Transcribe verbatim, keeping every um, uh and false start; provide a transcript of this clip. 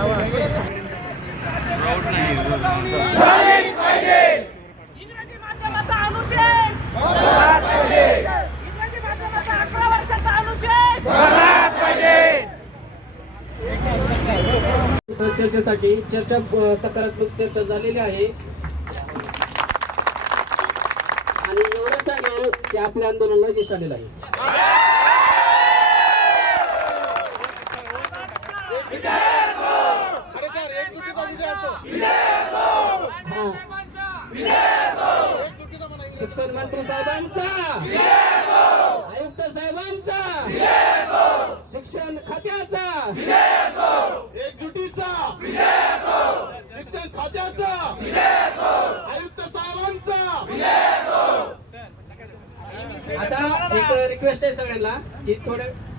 इंग्रजी माध्यमाचा अनुशेष इंग्रजी माध्यमाचा अकरा वर्षाचा अनुशेष चर्चेसाठी चर्चा सकारात्मक चर्चा झालेली आहे आणि एवढं सांगेल की आपल्या आंदोलनाला यश आलेलं आहे. शिक्षण मंत्री साहेबांचा, आयुक्त साहेबांचा, शिक्षण खात्याचा एकजुटीचा, शिक्षण खात्याचा, आयुक्त साहेबांचा. आता एक रिक्वेस्ट आहे सगळ्यांना की थोडे